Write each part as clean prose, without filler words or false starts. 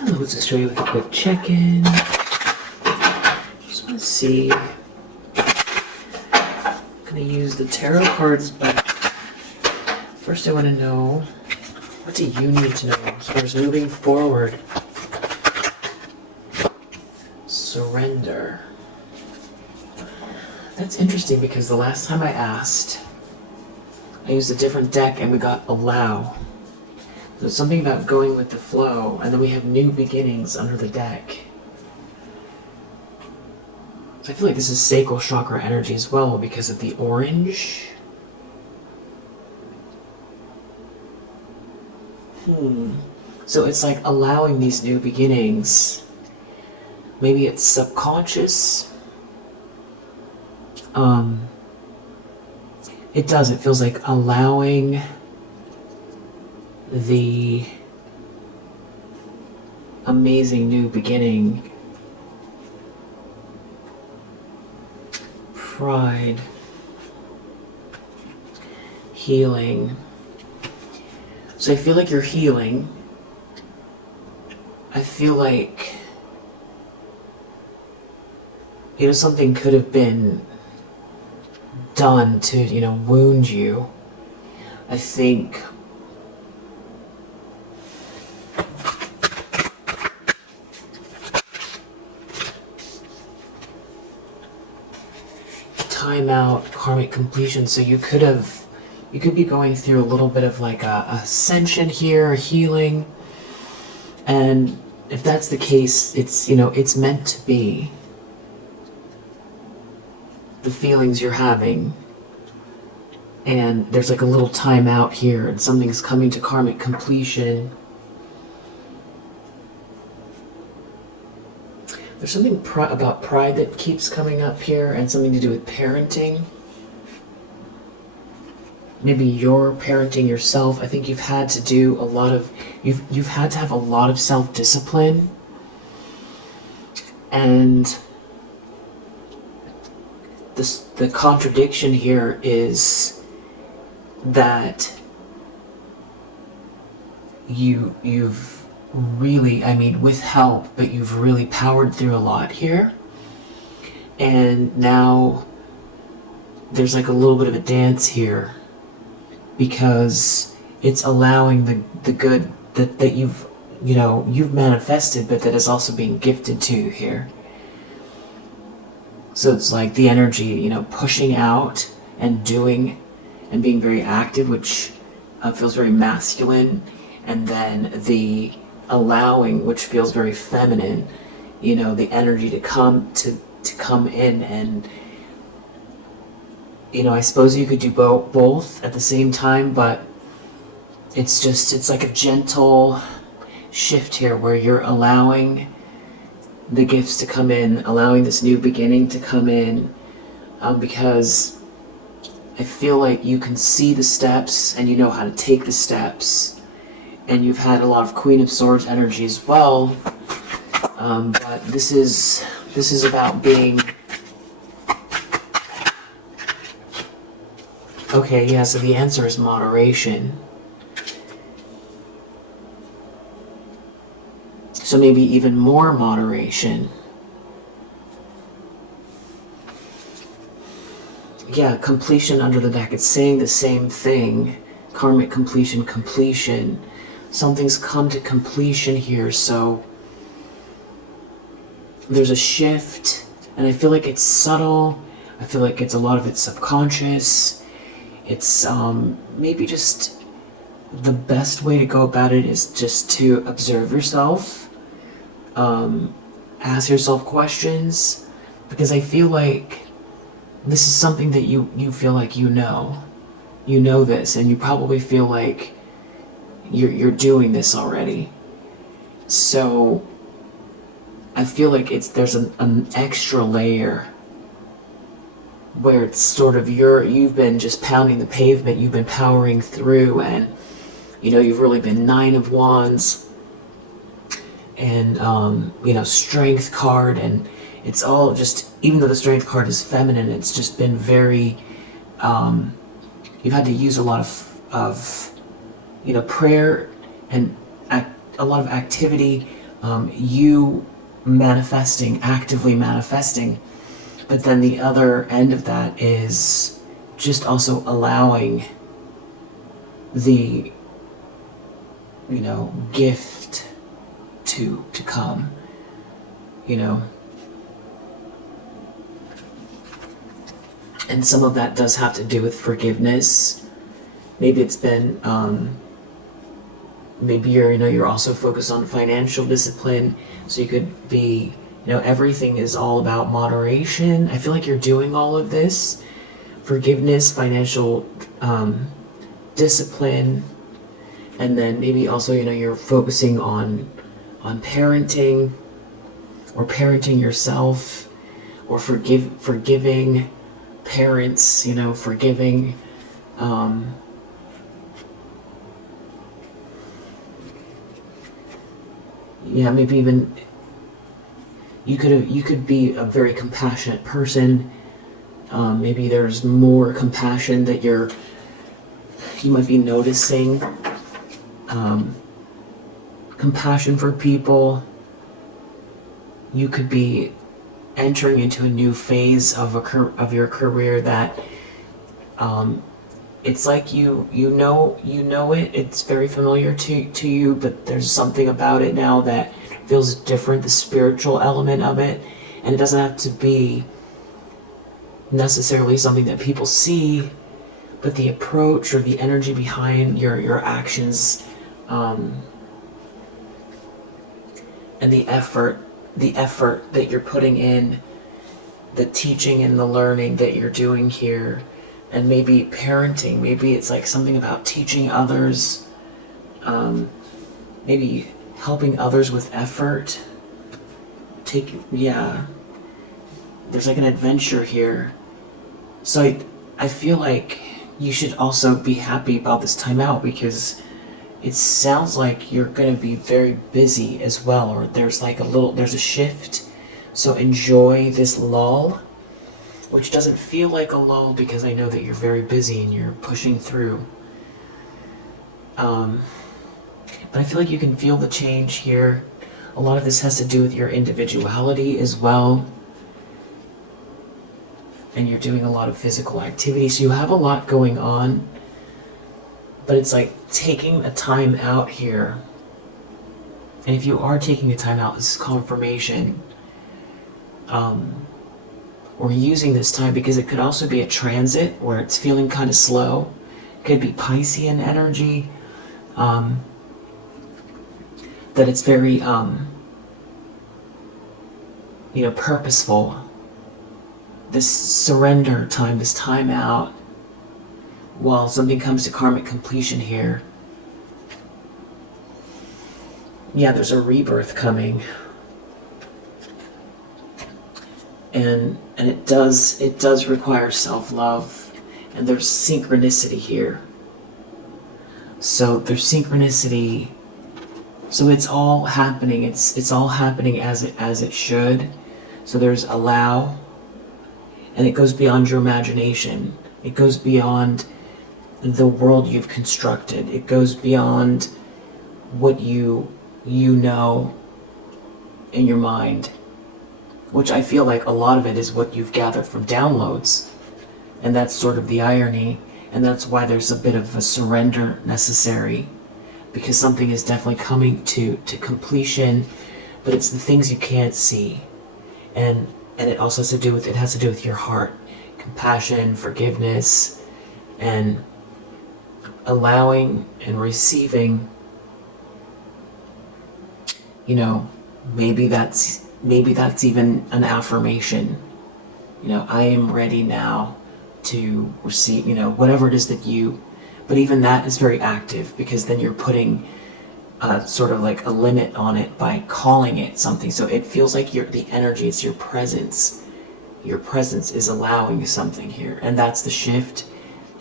Hello, Sister. With a quick check-in. Just want to see. I'm gonna use the tarot cards, but first I want to know, what do you need to know as far as moving forward? Surrender. That's interesting because the last time I asked, I used a different deck and we got allow. There's something about going with the flow, and then we have new beginnings under the deck. So I feel like this is sacral chakra energy as well because of the orange. So it's like allowing these new beginnings. Maybe it's subconscious. It does. It feels like allowing the amazing new beginning. Pride. Healing. So I feel like you're healing. I feel like, something could have been done to, wound you. I think time out, karmic completion. So you could be going through a little bit of like a ascension here, a healing. And if that's the case, it's meant to be. The feelings you're having, and there's like a little time out here, and something's coming to karmic completion. There's something about pride that keeps coming up here, and something to do with parenting. Maybe you're parenting yourself. I think you've had to do a lot of, you've had to have a lot of self-discipline. And the contradiction here is that you've really, with help, but you've really powered through a lot here. And now there's like a little bit of a dance here, because it's allowing the good that you've manifested, but that is also being gifted to you here. So it's like the energy, pushing out and doing and being very active, which feels very masculine, and then the allowing, which feels very feminine, the energy to come in. And I suppose you could do both at the same time, but it's like a gentle shift here where you're allowing the gifts to come in, allowing this new beginning to come in, because I feel like you can see the steps and you know how to take the steps, and you've had a lot of Queen of Swords energy as well, but this is about being okay. Yeah, so the answer is moderation. So maybe even more moderation. Yeah, completion under the deck. It's saying the same thing. Karmic completion, completion. Something's come to completion here, so there's a shift, and I feel like it's subtle. I feel like a lot of it's subconscious. It's maybe just the best way to go about it is just to observe yourself. Ask yourself questions, because I feel like this is something that you feel like you know this, and you probably feel like you're doing this already. So I feel like there's an extra layer where it's sort of you've been just pounding the pavement, you've been powering through, and you've really been 9 of Wands, and Strength card, and it's all just, even though the Strength card is feminine, it's just been very, you've had to use a lot of prayer and a lot of activity, you manifesting, actively manifesting. But then the other end of that is just also allowing the, gift to come, And some of that does have to do with forgiveness. Maybe it's been, maybe you're also focused on financial discipline. So you could be, everything is all about moderation. I feel like you're doing all of this. Forgiveness, financial discipline, and then maybe also, you're focusing on parenting, or parenting yourself, or forgiving parents, forgiving maybe even you could be a very compassionate person. Maybe there's more compassion that you might be noticing. Compassion for people. You could be entering into a new phase of your career that it's like you know it. It's very familiar to you, but there's something about it now that feels different. The spiritual element of it, and it doesn't have to be necessarily something that people see, but the approach or the energy behind your actions, and the effort that you're putting in, the teaching and the learning that you're doing here, and maybe parenting. Maybe it's like something about teaching others, maybe helping others with effort. There's like an adventure here. So I feel like you should also be happy about this time out, because it sounds like you're going to be very busy as well, or there's a shift. So enjoy this lull, which doesn't feel like a lull because I know that you're very busy and you're pushing through. But I feel like you can feel the change here. A lot of this has to do with your individuality as well. And you're doing a lot of physical activity, so you have a lot going on. But it's like taking a time out here. And if you are taking a time out, this is confirmation. Or using this time, because it could also be a transit where it's feeling kind of slow. It could be Piscean energy. That it's very, purposeful. This surrender time, this time out, while something comes to karmic completion here. Yeah, there's a rebirth coming. And it does require self-love, and there's synchronicity here. So there's synchronicity. So it's all happening. It's all happening as it should. So there's allow, and it goes beyond your imagination. It goes beyond the world you've constructed. It goes beyond what you know in your mind, which I feel like a lot of it is what you've gathered from downloads. And that's sort of the irony, and that's why there's a bit of a surrender necessary, because something is definitely coming to completion, but it's the things you can't see. And it also has to do with your heart, compassion, forgiveness, and allowing and receiving. Maybe that's even an affirmation. I am ready now to receive, whatever it is but even that is very active, because then you're putting sort of like a limit on it by calling it something. So it feels like the energy, it's your presence. Your presence is allowing something here, and that's the shift.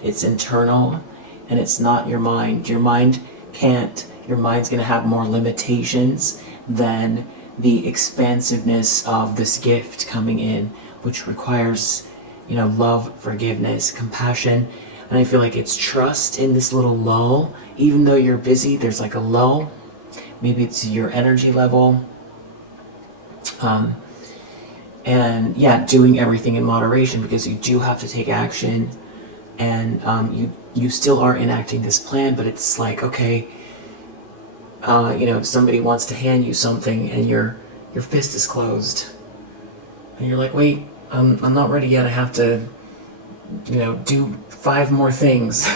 It's internal, and it's not your mind. Your mind's going to have more limitations than the expansiveness of this gift coming in, which requires, love, forgiveness, compassion. And I feel like it's trust in this little lull. Even though you're busy, there's like a lull, maybe it's your energy level. And yeah, doing everything in moderation, because you do have to take action, and you still are enacting this plan, but it's like, okay, if somebody wants to hand you something and your fist is closed, and you're like, wait, I'm not ready yet, I have to, do 5 more things,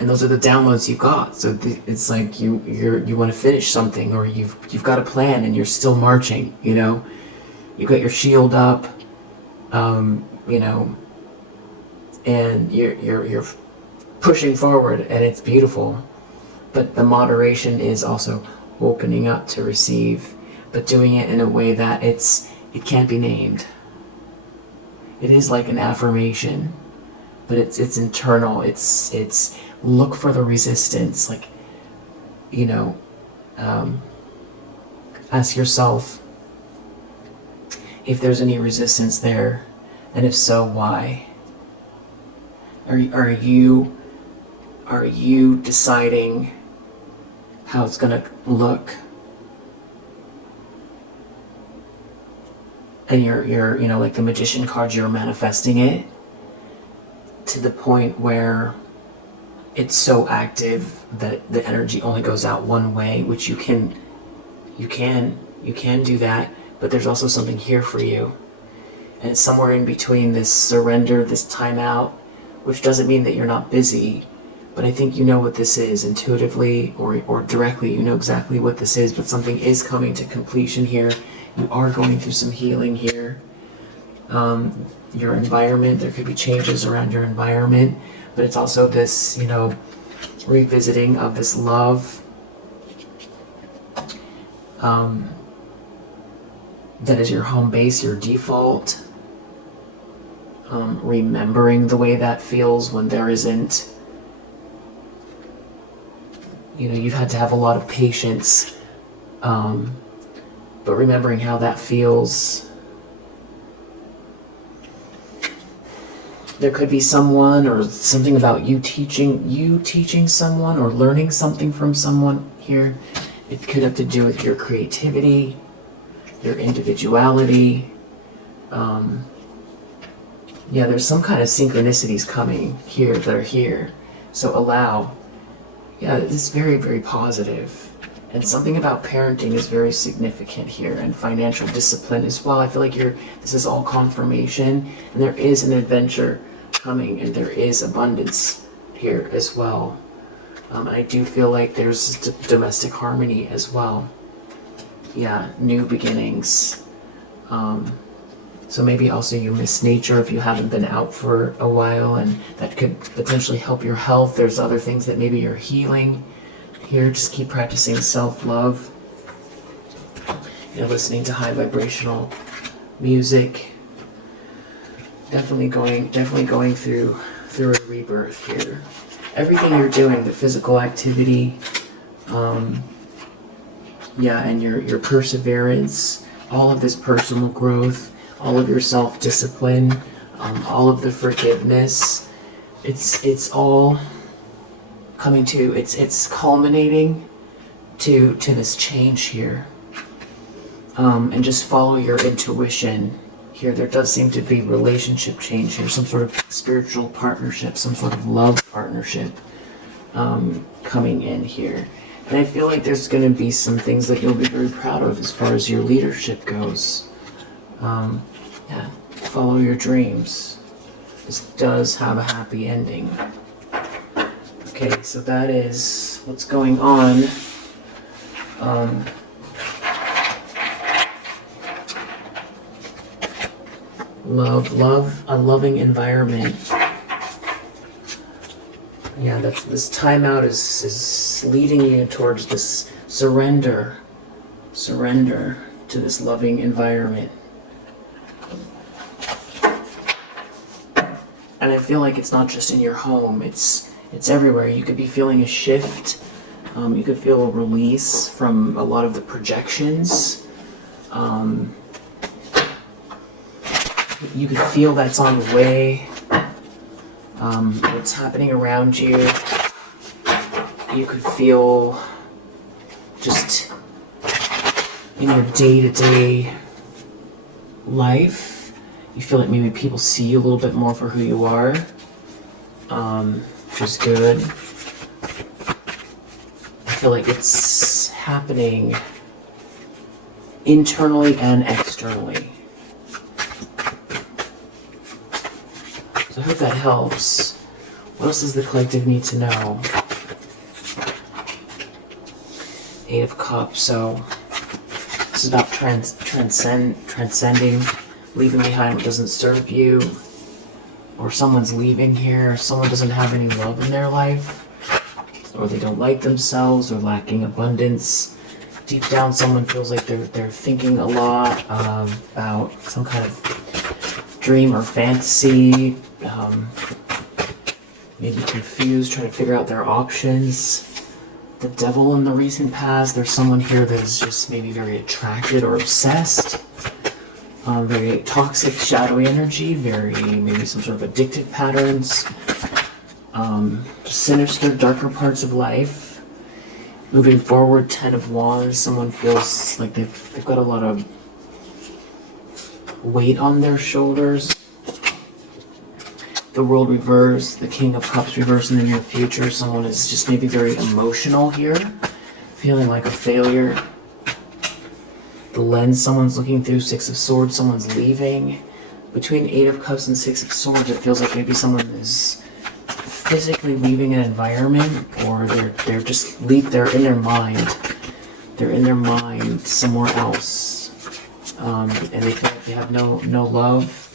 and those are the downloads you got. So it's like you want to finish something, or you've got a plan and you're still marching. You got your shield up, and you're pushing forward, and it's beautiful. But the moderation is also opening up to receive, but doing it in a way that it can't be named. It is like an affirmation, but it's internal. It's look for the resistance, like, ask yourself if there's any resistance there, and if so, why? Are you deciding how it's gonna look? And you're like the Magician card, you're manifesting it to the point where it's so active that the energy only goes out one way, which you can do that, but there's also something here for you. And it's somewhere in between this surrender, this timeout, which doesn't mean that you're not busy, but I think you know what this is intuitively or directly. You know exactly what this is, but something is coming to completion here. You are going through some healing here. Your environment, there could be changes around your environment, but it's also this, revisiting of this love that is your home base, your default. Remembering the way that feels when there isn't. You've had to have a lot of patience, but remembering how that feels. There could be someone or something about you teaching someone or learning something from someone here. It could have to do with your creativity, your individuality. There's some kind of synchronicities coming here that are here. So allow. It's very, very positive. And something about parenting is very significant here, and financial discipline as well. I feel like this is all confirmation, and there is an adventure coming, and there is abundance here as well. And I do feel like there's domestic harmony as well. New beginnings. So maybe also you miss nature if you haven't been out for a while, and that could potentially help your health. There's other things that maybe you're healing. Here, just keep practicing self-love. Listening to high vibrational music. Definitely going through a rebirth here. Everything you're doing, the physical activity, and your perseverance, all of this personal growth, all of your self-discipline, all of the forgiveness, it's all coming to, it's culminating to this change here. And just follow your intuition here. There does seem to be relationship change here, some sort of spiritual partnership, some sort of love partnership coming in here. And I feel like there's going to be some things that you'll be very proud of as far as your leadership goes. Follow your dreams. This does have a happy ending. Okay, so that is what's going on. Love, a loving environment. That's this timeout is leading you towards this surrender to this loving environment. And I feel like it's not just in your home, it's everywhere. You could be feeling a shift. You could feel a release from a lot of the projections. You could feel that's on the way. what's happening around you. You could feel just in your day-to-day life, you feel like maybe people see you a little bit more for who you are, which is good. I feel like it's happening internally and externally. So I hope that helps. What else does the collective need to know? Eight of Cups. So this is about transcending, leaving behind what doesn't serve you, or someone's leaving here, someone doesn't have any love in their life, or they don't like themselves, or lacking abundance. Deep down, someone feels like they're thinking a lot about some kind of dream or fantasy, maybe confused, trying to figure out their options. The devil in the recent past, there's someone here that is just maybe very attracted or obsessed. Very toxic, shadowy energy, very maybe some sort of addictive patterns. Sinister, darker parts of life. Moving forward, 10 of Wands, someone feels like they've got a lot of weight on their shoulders. The World reversed, the King of Cups reversed in the near future. Someone is just maybe very emotional here, feeling like a failure. The lens someone's looking through, 6 of Swords, someone's leaving. Between 8 of Cups and 6 of Swords, it feels like maybe someone is physically leaving an environment, or they're just they're in their mind. They're in their mind somewhere else. And they feel like they have no love.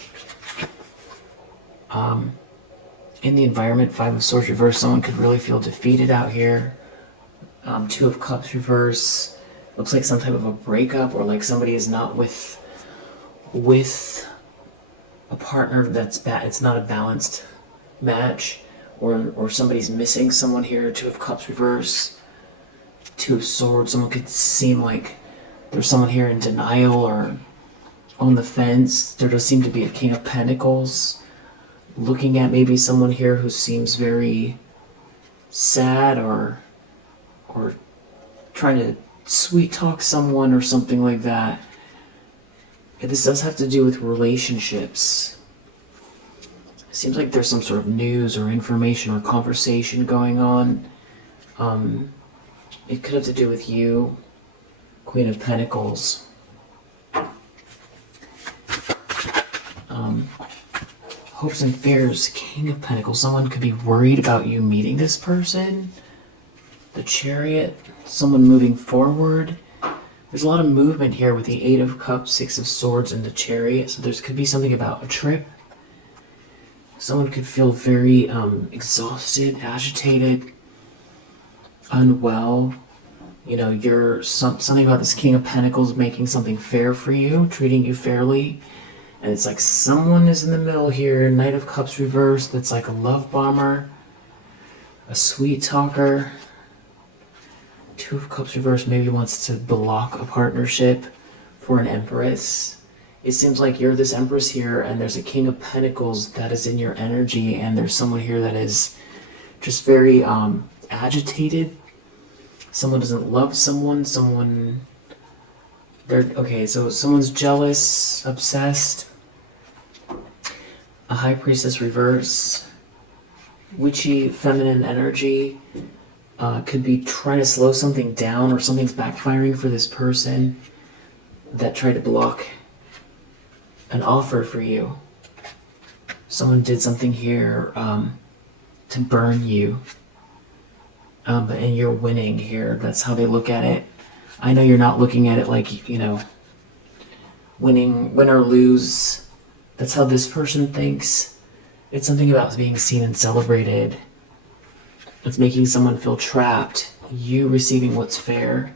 In the environment, 5 of Swords reverse, someone could really feel defeated out here. 2 of Cups reverse, looks like some type of a breakup, or like somebody is not with a partner that's bad. It's not a balanced match, or somebody's missing someone here. 2 of Cups reverse, 2 of Swords, someone could seem like there's someone here in denial or on the fence. There does seem to be a King of Pentacles, looking at maybe someone here who seems very sad, or trying to sweet talk someone or something like that. And this does have to do with relationships. It seems like there's some sort of news or information or conversation going on. It could have to do with you, Queen of Pentacles. Hopes and fears, King of Pentacles. Someone could be worried about you meeting this person. The Chariot, someone moving forward. There's a lot of movement here with the 8 of Cups, 6 of Swords, and the Chariot. So there could be something about a trip. Someone could feel very exhausted, agitated, unwell. You know, you're something about this King of Pentacles making something fair for you, treating you fairly. And it's like someone is in the middle here. Knight of Cups reversed, that's like a love bomber, a sweet talker. 2 of Cups reversed maybe wants to block a partnership for an Empress. It seems like you're this Empress here, and there's a King of Pentacles that is in your energy, and there's someone here that is just very agitated. Someone doesn't love someone. Okay, so someone's jealous, obsessed. A High Priestess reverse. Witchy, feminine energy. Could be trying to slow something down, or something's backfiring for this person that tried to block an offer for you. Someone did something here to burn you. And you're winning here. That's how they look at it. I know you're not looking at it like, you know, win or lose. That's how this person thinks. It's something about being seen and celebrated. It's making someone feel trapped. You receiving what's fair.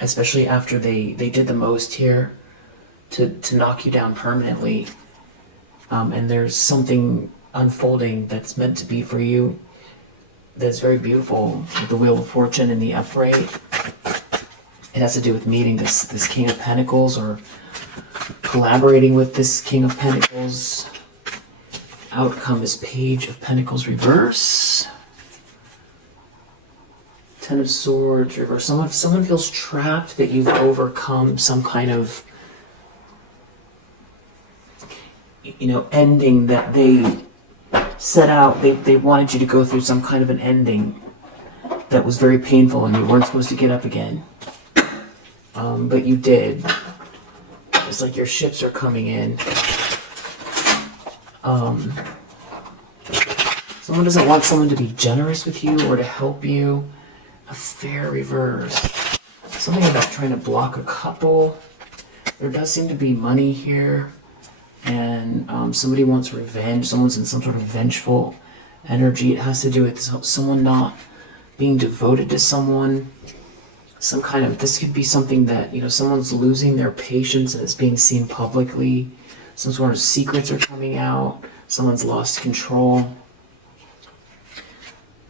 Especially after they did the most here to knock you down permanently. And there's something unfolding that's meant to be for you. That's very beautiful, with the Wheel of Fortune and the upright. It has to do with meeting this King of Pentacles, or collaborating with this King of Pentacles. outcome is Page of Pentacles reverse. Ten of Swords reverse. Someone feels trapped, that you've overcome some kind of, ending that they set out. They wanted you to go through some kind of an ending that was very painful, and you weren't supposed to get up again. But you did. It's like your ships are coming in. Someone doesn't want someone to be generous with you or to help you. Affair reverse. Something about trying to block a couple. There does seem to be money here. And somebody wants revenge. Someone's in some sort of vengeful energy. It has to do with someone not being devoted to someone. Some kind of, this could be something that, someone's losing their patience and it's being seen publicly. Some sort of secrets are coming out. Someone's lost control.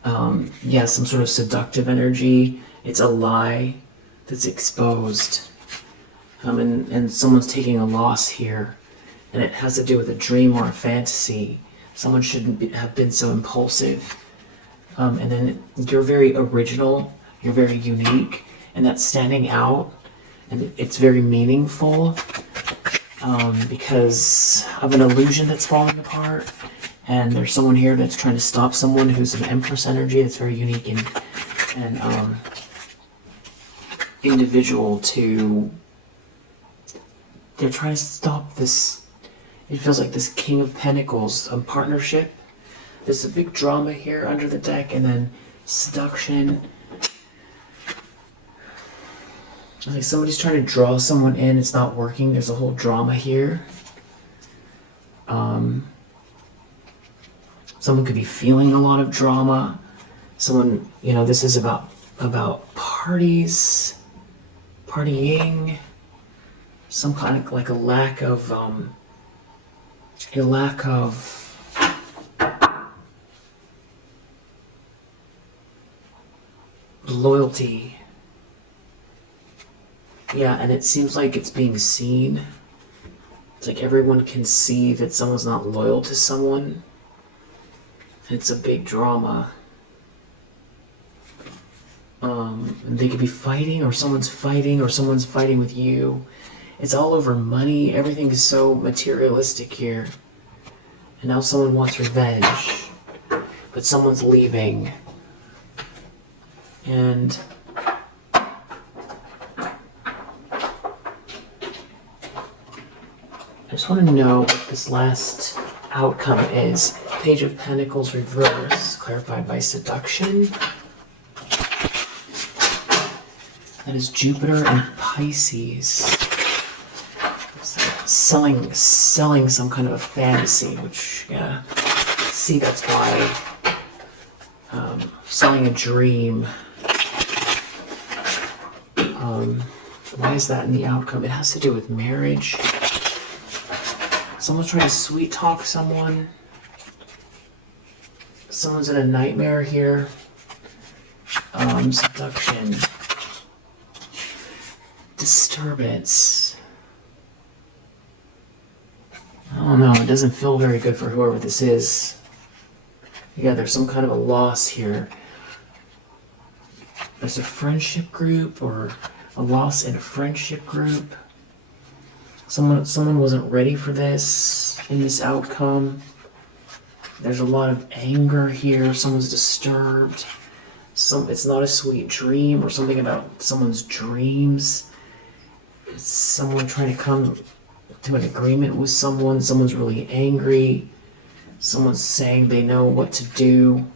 Some sort of seductive energy. It's a lie that's exposed. And someone's taking a loss here. And it has to do with a dream or a fantasy. Someone shouldn't have been so impulsive. And then you're very original. You're very unique. And that's standing out. And it's very meaningful. Because of an illusion that's falling apart. And there's someone here that's trying to stop someone who's an Empress energy that's very unique and individual to... They're trying to stop this... It feels like this King of Pentacles partnership. There's a big drama here under the deck, and then seduction. It's like somebody's trying to draw someone in. It's not working. There's a whole drama here. Someone could be feeling a lot of drama. Someone, this is about parties, partying. Some kind of like a lack of loyalty. Yeah, and it seems like it's being seen. It's like everyone can see that someone's not loyal to someone. It's a big drama. And they could be fighting, or someone's fighting with you. It's all over money. Everything is so materialistic here. And now someone wants revenge. But someone's leaving. And I just want to know what this last outcome is. Page of Pentacles reverse, clarified by seduction. That is Jupiter and Pisces. Selling some kind of a fantasy, which, yeah, see, that's why. Selling a dream. Why is that in the outcome? It has to do with marriage. Someone's trying to sweet talk someone. Someone's in a nightmare here. Seduction. Disturbance. I don't know, it doesn't feel very good for whoever this is. Yeah, there's some kind of a loss here. There's a friendship group, or a loss in a friendship group. Someone wasn't ready for this, in this outcome. There's a lot of anger here. Someone's disturbed. It's not a sweet dream, or something about someone's dreams. It's someone trying to come to an agreement with someone. Someone's really angry. Someone's saying they know what to do,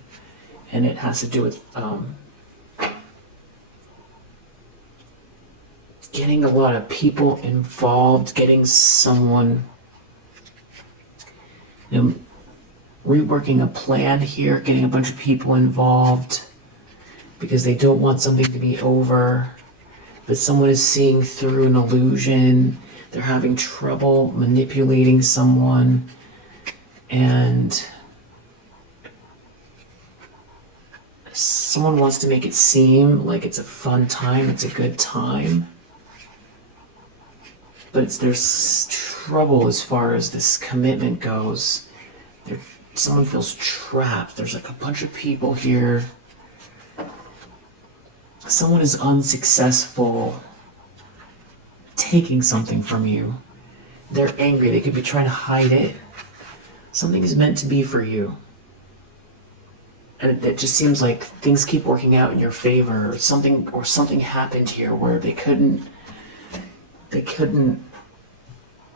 and it has to do with getting a lot of people involved, getting someone, reworking a plan here, getting a bunch of people involved because they don't want something to be over, but someone is seeing through an illusion. They're having trouble manipulating someone, and someone wants to make it seem like it's a fun time, it's a good time. But there's trouble as far as this commitment goes. someone feels trapped. There's like a bunch of people here. Someone is unsuccessful taking something from you. They're angry. They could be trying to hide it. Something is meant to be for you. And it just seems like things keep working out in your favor. Something happened here where they couldn't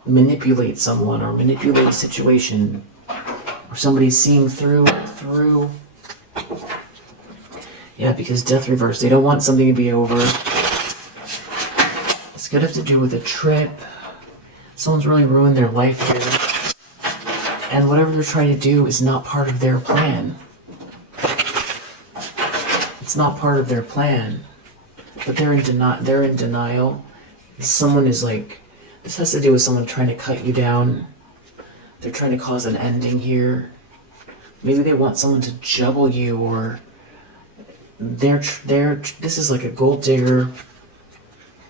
manipulate someone or manipulate a situation, or somebody's seeing through. Yeah, because death reverse. They don't want something to be over. It's gonna have to do with a trip. Someone's really ruined their life here. And whatever they're trying to do is not part of their plan. It's not part of their plan. But they're in denial. Someone is like, this has to do with someone trying to cut you down. They're trying to cause an ending here. Maybe they want someone to juggle you, or this is like a gold digger,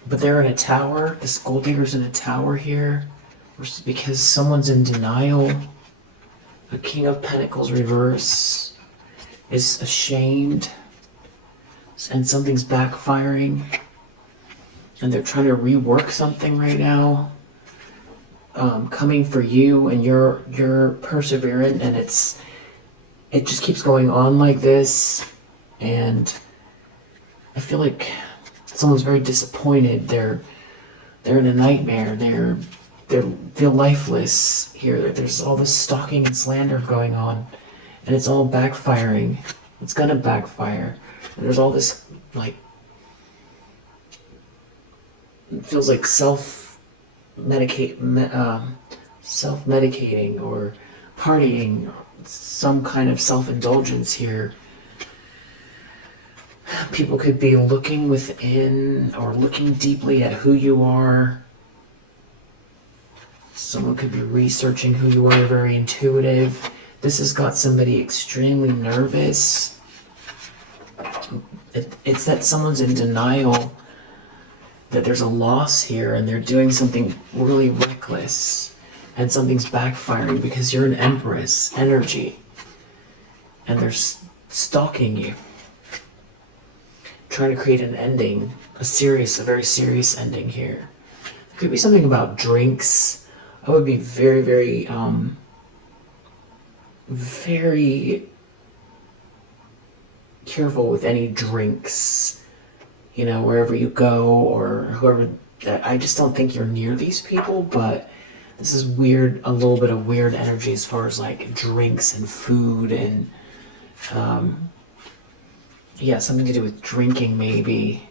but they're in a tower. This gold digger's in a tower here because someone's in denial. The King of Pentacles reverse is ashamed, and something's backfiring, and they're trying to rework something right now, coming for you, and you're perseverant, and it just keeps going on like this. And I feel like someone's very disappointed. They're in a nightmare. They feel lifeless here. There's all this stalking and slander going on, and it's all backfiring. It's gonna backfire. And there's all this, like, it feels like self-medicating or partying, some kind of self-indulgence here. People could be looking within or looking deeply at who you are. Someone could be researching who you are, very intuitive. This has got somebody extremely nervous. It's that someone's in denial that there's a loss here, and they're doing something really reckless, and something's backfiring because you're an Empress energy, and they're stalking you, trying to create an ending, a very serious ending here. It could be something about drinks. I would be very, very, very careful with any drinks, wherever you go, or whoever. I just don't think you're near these people, but this is weird, a little bit of weird energy as far as like drinks and food and, yeah, something to do with drinking maybe.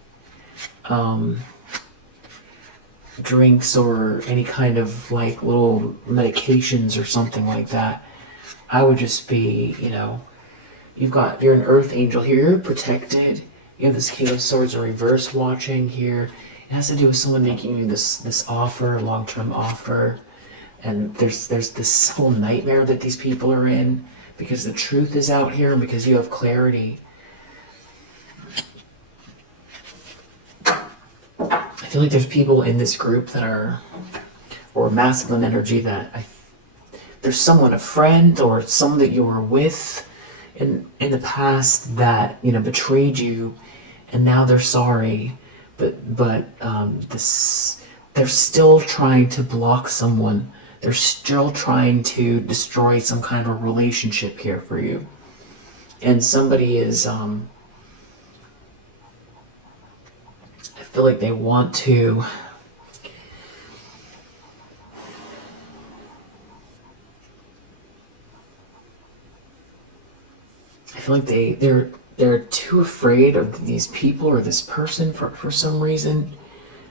Drinks or any kind of like little medications or something like that. I would just be, you're an earth angel here, you're protected. You have this King of Swords in reverse watching here. It has to do with someone making you this offer, long-term offer. And there's this whole nightmare that these people are in because the truth is out here and because you have clarity. I feel like there's people in this group that are, or masculine energy, that there's someone, a friend or someone that you were with in the past that betrayed you, and now they're sorry, but they're still trying to block someone. They're still trying to destroy some kind of a relationship here for you, and somebody is I feel like they want to. I feel like they're too afraid of these people or this person for some reason.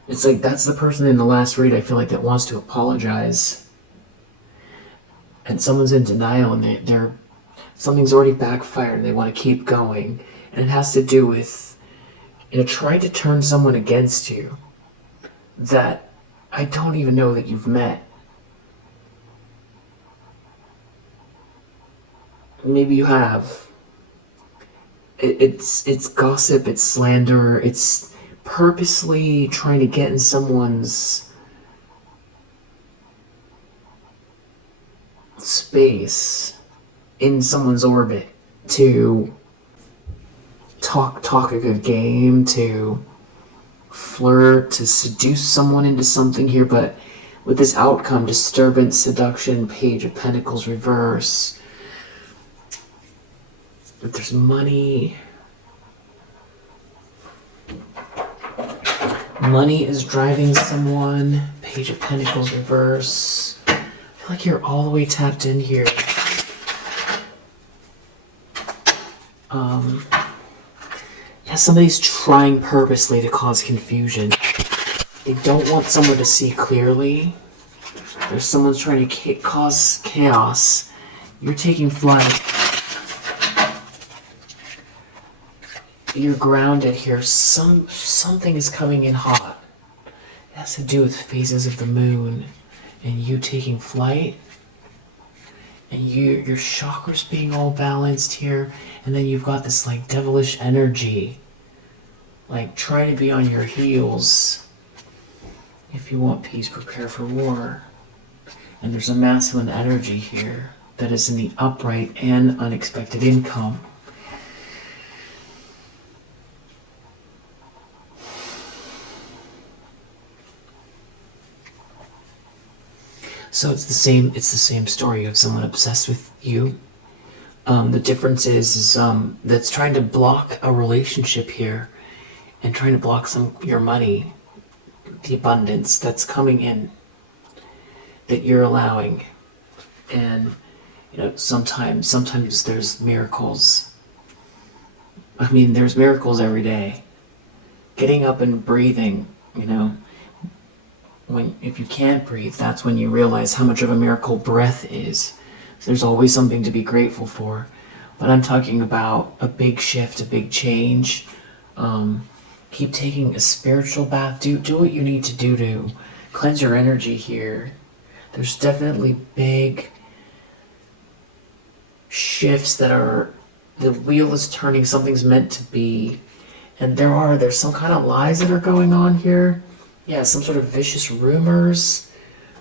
It's like that's the person in the last read I feel like that wants to apologize. And someone's in denial, and they're something's already backfired and they want to keep going. And it has to do with trying to turn someone against you that I don't even know that you've met. Maybe you have. It's gossip, it's slander, it's purposely trying to get in someone's space in someone's orbit to talk a good game, to flirt, to seduce someone into something here, but with this outcome, disturbance, seduction, Page of Pentacles reverse. If there's money. Money is driving someone. Page of Pentacles reverse. I feel like you're all the way tapped in here. Yeah, somebody's trying purposely to cause confusion. They don't want someone to see clearly. There's someone's trying to cause chaos. You're taking flight. You're grounded here. Something is coming in hot. It has to do with phases of the moon and you taking flight. And your chakras being all balanced here. And then you've got this like devilish energy. Like trying to be on your heels. If you want peace, prepare for war. And there's a masculine energy here that is in the upright and unexpected income. So it's the same story. You have someone obsessed with you. The difference is that's trying to block a relationship here and trying to block your money, the abundance that's coming in that you're allowing. And sometimes there's miracles. I mean, there's miracles every day. Getting up and breathing, if you can't breathe, that's when you realize how much of a miracle breath is. So there's always something to be grateful for. But I'm talking about a big shift, a big change. Keep taking a spiritual bath. Do what you need to do to cleanse your energy here. There's definitely big shifts that are, the wheel is turning, something's meant to be. And there's some kind of lies that are going on here. Yeah, some sort of vicious rumors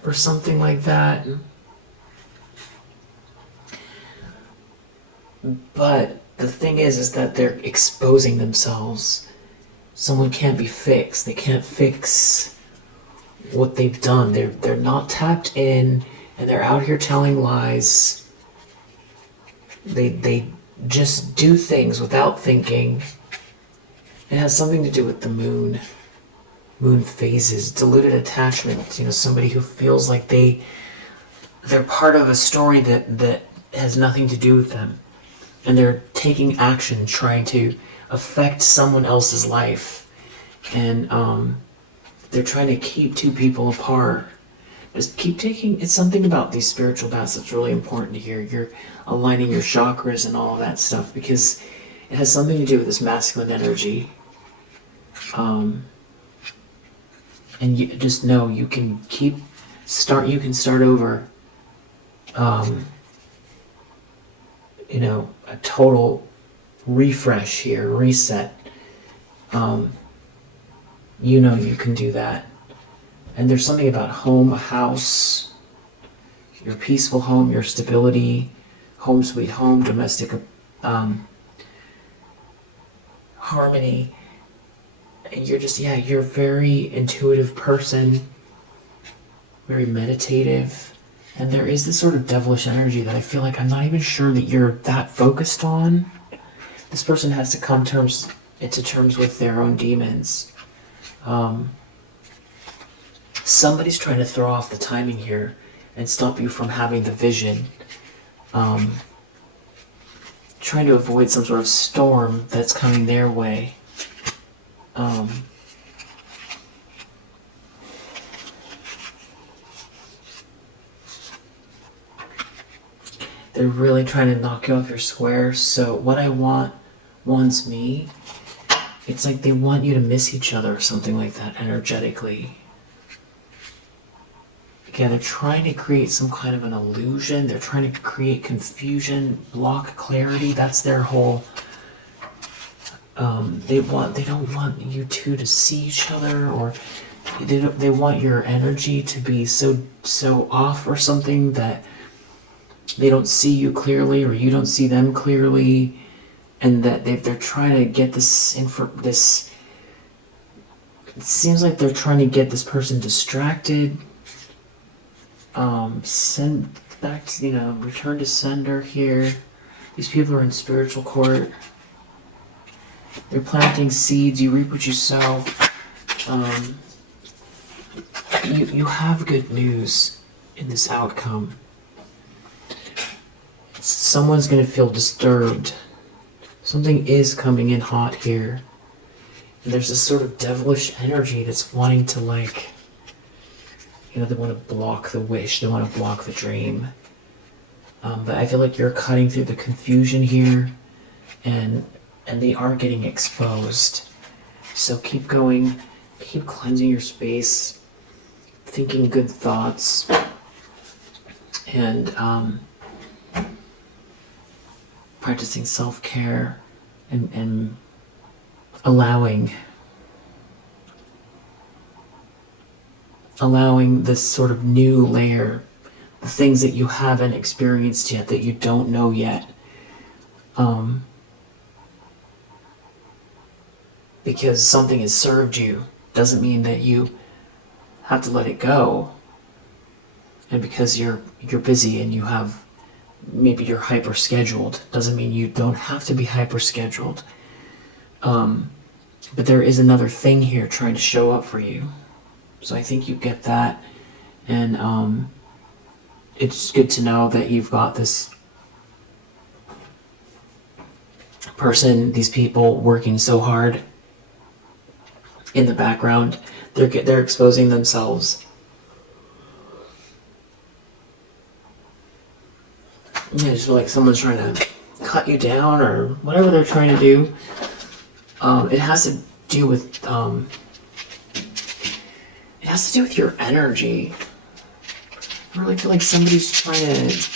or something like that. But the thing is that they're exposing themselves. Someone can't be fixed. They can't fix what they've done. They're not tapped in, and they're out here telling lies. They just do things without thinking. It has something to do with the moon. Moon phases, diluted attachment. Somebody who feels like they're part of a story that has nothing to do with them. And they're taking action, trying to affect someone else's life. And they're trying to keep two people apart. Just keep taking, it's something about these spiritual baths that's really important here. You're aligning your chakras and all of that stuff because it has something to do with this masculine energy. And you just know you can start over. A total refresh here, reset. You can do that. And there's something about home, a house, your peaceful home, your stability, home sweet home, domestic harmony. And you're a very intuitive person, very meditative. And there is this sort of devilish energy that I feel like I'm not even sure that you're that focused on. This person has to come into terms with their own demons. Somebody's trying to throw off the timing here and stop you from having the vision. Trying to avoid some sort of storm that's coming their way. They're really trying to knock you off your square. So what I wants me, it's like they want you to miss each other or something like that energetically. Again, they're trying to create some kind of an illusion. They're trying to create confusion, block clarity. That's their whole... They don't want you two to see each other, or they want your energy to be so off or something that they don't see you clearly, or you don't see them clearly, and that they're trying to get this this. It seems like they're trying to get this person distracted. Send back to, return to sender here. These people are in spiritual court. They're planting seeds. You reap what you sow. You have good news in this outcome. Someone's going to feel disturbed. Something is coming in hot here. And there's this sort of devilish energy that's wanting to, like, they want to block the wish. They want to block the dream. But I feel like you're cutting through the confusion here, and they are getting exposed. So keep going, keep cleansing your space, thinking good thoughts, and practicing self-care, and allowing this sort of new layer, the things that you haven't experienced yet, that you don't know yet. Because something has served you doesn't mean that you have to let it go. And because you're busy and maybe you're hyper scheduled, doesn't mean you don't have to be hyper scheduled. But there is another thing here trying to show up for you. So I think you get that, and it's good to know that you've got this person, these people working so hard in the background. They're exposing themselves. I just feel like someone's trying to cut you down, or whatever they're trying to do. It has to do with your energy. I really feel like somebody's trying to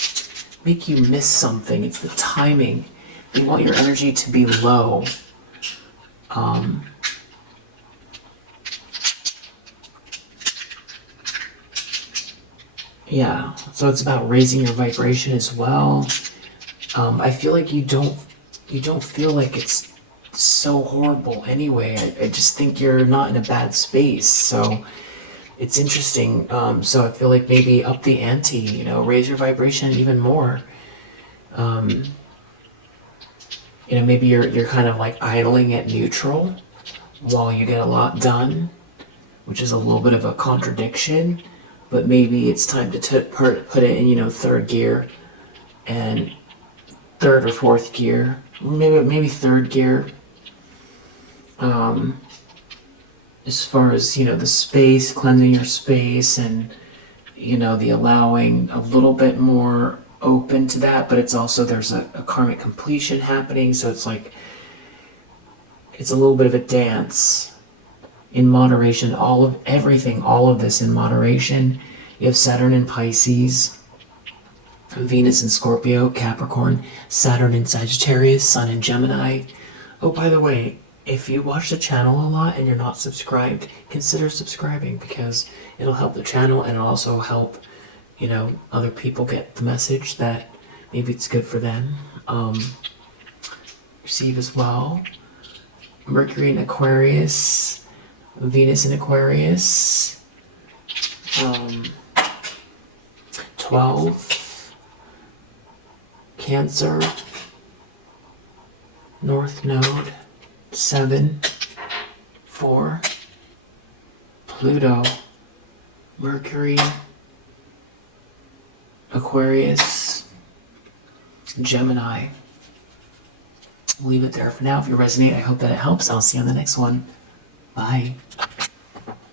make you miss something. It's the timing. They want your energy to be low. Yeah, so it's about raising your vibration as well. I feel like you don't feel like it's so horrible anyway. I just think you're not in a bad space. So it's interesting. So I feel like maybe up the ante, raise your vibration even more. Maybe you're kind of like idling at neutral while you get a lot done, which is a little bit of a contradiction. But maybe it's time to put it in, third gear, and third or fourth gear, maybe third gear. As far as, the space, cleansing your space, and, the allowing a little bit more open to that, but it's also, there's a karmic completion happening, so it's like, it's a little bit of a dance in moderation, all of this in moderation. You have Saturn in Pisces, Venus in Scorpio, Capricorn, Saturn in Sagittarius, Sun in Gemini. Oh, by the way, if you watch the channel a lot and you're not subscribed, consider subscribing, because it'll help the channel, and it'll also help, other people get the message that maybe it's good for them. Receive as well. Mercury in Aquarius, Venus in Aquarius, 12, Cancer, North Node, 7, 4, Pluto, Mercury, Aquarius, Gemini. We'll leave it there for now. If you resonate, I hope that it helps. I'll see you on the next one. Bye.